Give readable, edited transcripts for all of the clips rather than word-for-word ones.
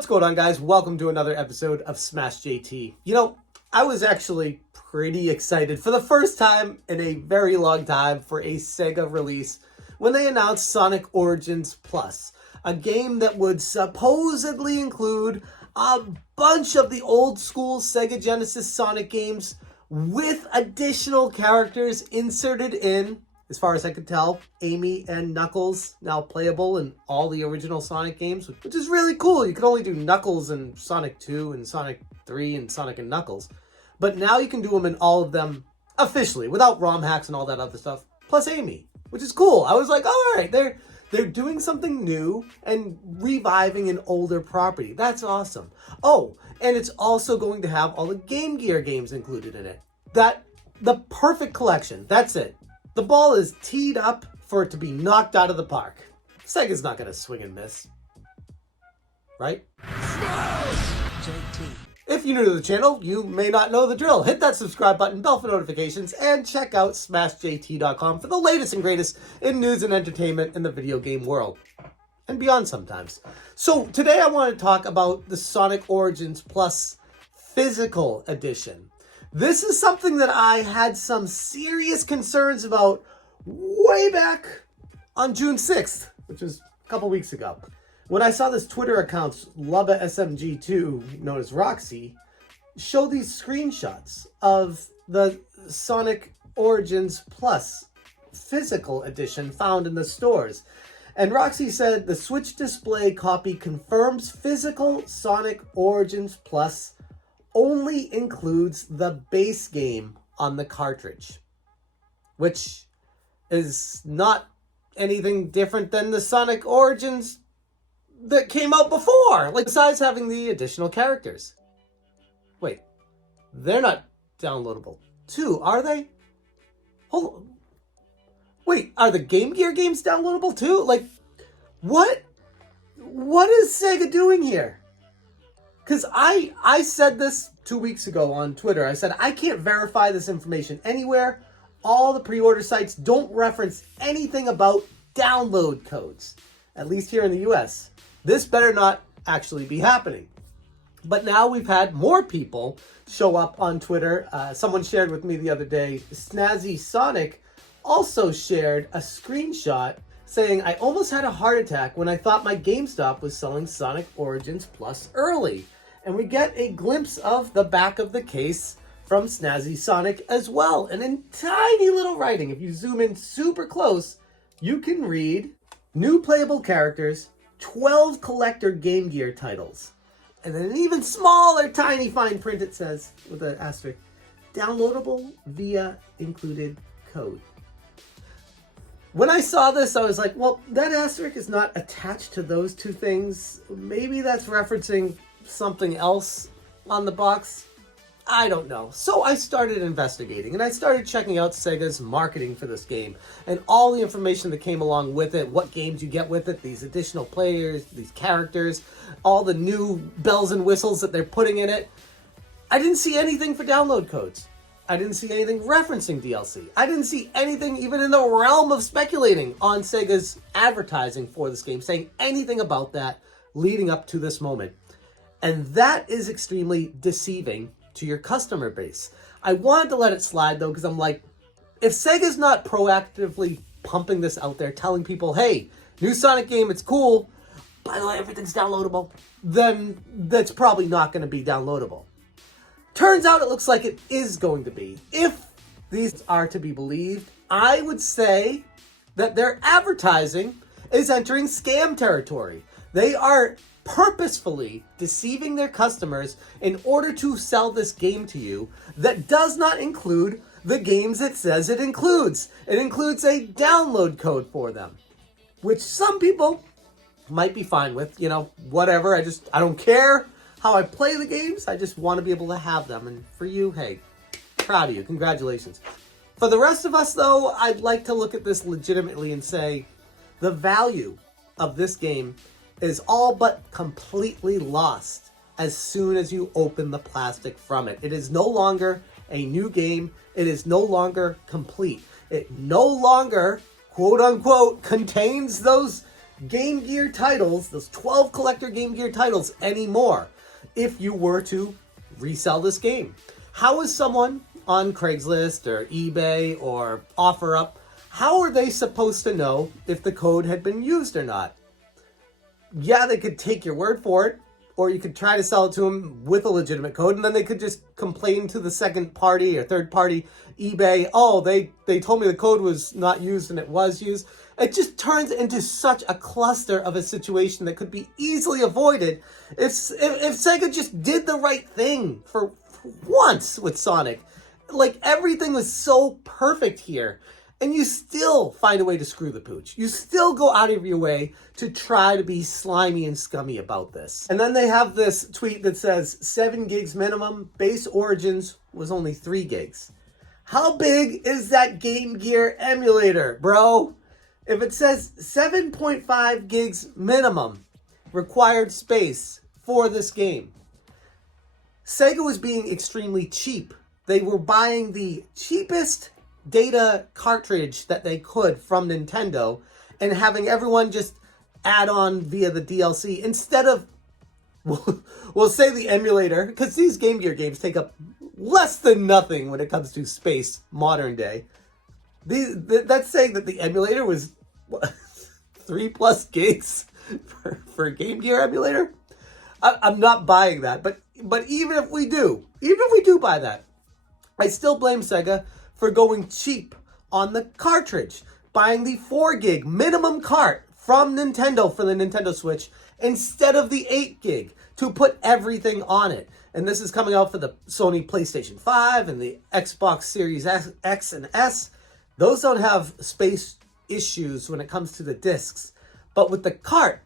What's going on, guys? Welcome to another episode of Smash JT. I was actually pretty excited for the first time in a very long time for a Sega release when they announced Sonic Origins Plus, a game that would supposedly include a bunch of the old school Sega Genesis Sonic games with additional characters inserted in. As far as I could tell, Amy and Knuckles now playable in all the original Sonic games, which is really cool. You could only do Knuckles in Sonic 2 and Sonic 3 and Sonic and Knuckles. But now you can do them in all of them officially, without ROM hacks and all that other stuff, plus Amy, which is cool. I was like, all right, they're doing something new and reviving an older property. That's awesome. Oh, and it's also going to have all the Game Gear games included in it. The perfect collection. That's it. The ball is teed up for it to be knocked out of the park. Sega's not going to swing and miss. Right? JT. If you're new to the channel, you may not know the drill. Hit that subscribe button, bell for notifications, and check out SmashJT.com for the latest and greatest in news and entertainment in the video game world. And beyond sometimes. So today I want to talk about the Sonic Origins Plus Physical Edition. This is something that I had some serious concerns about way back on June 6th, which was a couple weeks ago. When I saw this Twitter account, Lubba SMG2, known as Roxy, show these screenshots of the Sonic Origins Plus Physical Edition found in the stores. And Roxy said the Switch display copy confirms physical Sonic Origins Plus only includes the base game on the cartridge, which is not anything different than the Sonic Origins that came out before, like besides having the additional characters. Wait, they're not downloadable too, are they? Hold on. Wait, are the Game Gear games downloadable too? Like, what is Sega doing here? Because I said this 2 weeks ago on Twitter. I said, I can't verify this information anywhere. All the pre-order sites don't reference anything about download codes, at least here in the US. This better not actually be happening. But now we've had more people show up on Twitter. Someone shared with me the other day, Snazzy Sonic also shared a screenshot saying, I almost had a heart attack when I thought my GameStop was selling Sonic Origins Plus early. And we get a glimpse of the back of the case from Snazzy Sonic as well. And in tiny little writing, if you zoom in super close, you can read new playable characters, 12 collector Game Gear titles. And then an even smaller, tiny fine print it says, with an asterisk, downloadable via included code. When I saw this, I was like, well, that asterisk is not attached to those two things. Maybe that's referencing something else on the box. I don't know. So I started investigating and I started checking out Sega's marketing for this game and all the information that came along with it, what games you get with it, these additional players, these characters, all the new bells and whistles that they're putting in it. I didn't see anything for download codes. I didn't see anything referencing DLC. I didn't see anything even in the realm of speculating on Sega's advertising for this game, saying anything about that leading up to this moment. And that is extremely deceiving to your customer base. I wanted to let it slide though, because I'm like, if Sega's not proactively pumping this out there, telling people, hey, new Sonic game, it's cool, by the way, everything's downloadable, then that's probably not going to be downloadable. Turns out it looks like it is going to be. If these are to be believed, I would say that their advertising is entering scam territory. They are purposefully deceiving their customers in order to sell this game to you that does not include the games it says it includes. It includes a download code for them, which some people might be fine with, whatever. I don't care how I play the games. I just want to be able to have them. And for you, hey, proud of you. Congratulations. For the rest of us, though, I'd like to look at this legitimately and say the value of this game is all but completely lost as soon as you open the plastic from it. It is no longer a new game. It is no longer complete. It no longer, quote unquote, contains those Game Gear titles, those 12 collector Game Gear titles anymore if you were to resell this game. How is someone on Craigslist or eBay or OfferUp, how are they supposed to know if the code had been used or not? Yeah, they could take your word for it, or you could try to sell it to them with a legitimate code, and then they could just complain to the second party or third party eBay, oh, they told me the code was not used and it was used. It just turns into such a cluster of a situation that could be easily avoided if Sega just did the right thing for once with Sonic. Like, everything was so perfect here, and you still find a way to screw the pooch. You still go out of your way to try to be slimy and scummy about this. And then they have this tweet that says 7 gigs minimum, base Origins was only 3 gigs. How big is that Game Gear emulator, bro? If it says 7.5 gigs minimum required space for this game, Sega was being extremely cheap. They were buying the cheapest data cartridge that they could from Nintendo and having everyone just add on via the DLC instead of, we'll say the emulator, because these Game Gear games take up less than nothing when it comes to space modern day. That's saying that the emulator was 3+ gigs for a Game Gear emulator. I'm not buying that, but even if we do buy that, I still blame Sega for going cheap on the cartridge, buying the 4 gig minimum cart from Nintendo for the Nintendo Switch instead of the 8 gig to put everything on it. And this is coming out for the Sony PlayStation 5 and the Xbox Series X and S. Those don't have space issues when it comes to the discs. But with the cart,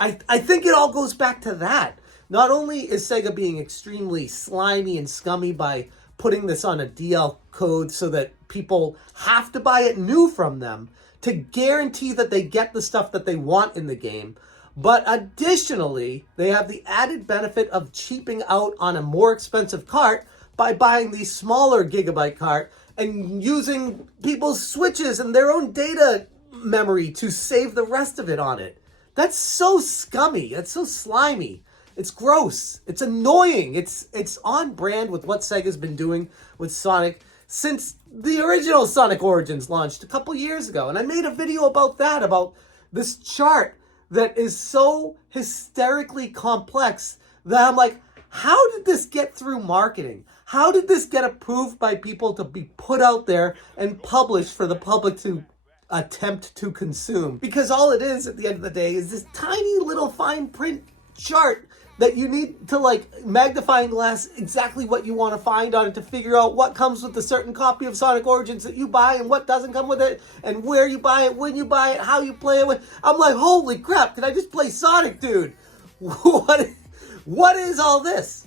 I think it all goes back to that. Not only is Sega being extremely slimy and scummy by putting this on a DL code so that people have to buy it new from them to guarantee that they get the stuff that they want in the game, but additionally, they have the added benefit of cheaping out on a more expensive cart by buying the smaller gigabyte cart and using people's switches and their own data memory to save the rest of it on it. That's so scummy. That's so slimy. It's gross. It's annoying. It's on brand with what Sega's been doing with Sonic since the original Sonic Origins launched a couple years ago. And I made a video about that, about this chart that is so hysterically complex that I'm like, how did this get through marketing? How did this get approved by people to be put out there and published for the public to attempt to consume? Because all it is at the end of the day is this tiny little fine print chart that you need to, like, magnifying glass exactly what you want to find on it to figure out what comes with a certain copy of Sonic Origins that you buy and what doesn't come with it and where you buy it, when you buy it, how you play it. I'm like, holy crap, can I just play Sonic, dude? What is all this?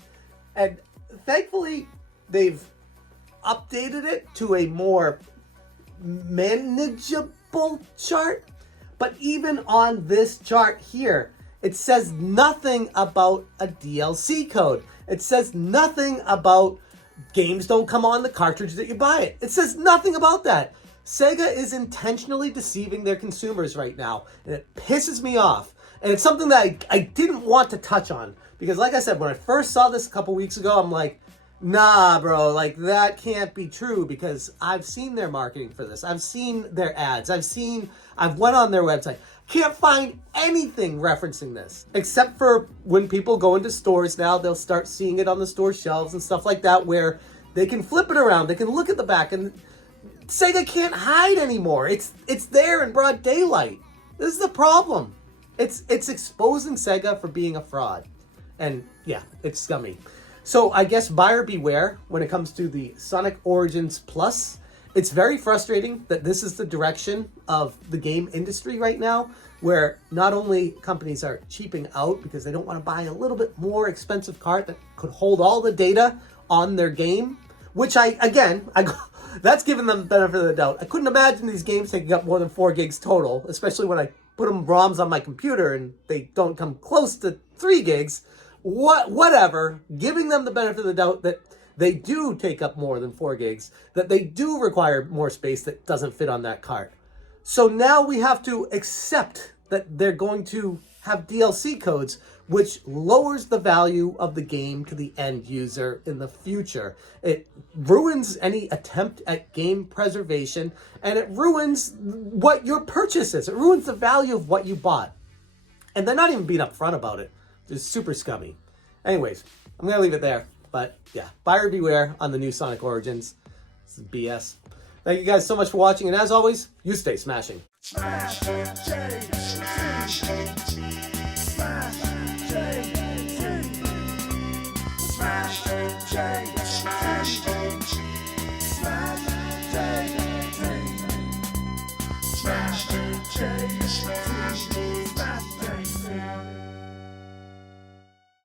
And thankfully, they've updated it to a more manageable chart. But even on this chart here, it says nothing about a DLC code. It says nothing about games don't come on the cartridge that you buy it. It says nothing about that. Sega is intentionally deceiving their consumers right now, and it pisses me off. And it's something that I didn't want to touch on, because like I said, when I first saw this a couple weeks ago, I'm like, nah, bro, like, that can't be true, because I've seen their marketing for this. I've seen their ads. I've went on their website. Can't find anything referencing this, except for when people go into stores now, they'll start seeing it on the store shelves and stuff like that, where they can flip it around, they can look at the back, and Sega can't hide anymore. It's there in broad daylight. This is the problem. It's exposing Sega for being a fraud. And yeah, it's scummy. So I guess buyer beware when it comes to the Sonic Origins Plus. It's very frustrating that this is the direction of the game industry right now, where not only companies are cheaping out because they don't want to buy a little bit more expensive cart that could hold all the data on their game, which that's giving them the benefit of the doubt. I couldn't imagine these games taking up more than 4 gigs total, especially when I put them ROMs on my computer and they don't come close to 3 gigs. Whatever, giving them the benefit of the doubt that they do take up more than 4 gigs, that they do require more space that doesn't fit on that cart. So now we have to accept that they're going to have DLC codes, which lowers the value of the game to the end user in the future. It ruins any attempt at game preservation, and it ruins what your purchase is. It ruins the value of what you bought. And they're not even being upfront about it. It's super scummy. Anyways, I'm going to leave it there. But yeah, buyer beware on the new Sonic Origins. This is BS. Thank you guys so much for watching, and as always, you stay smashing. Smash JT. Smash JT. Smash JT.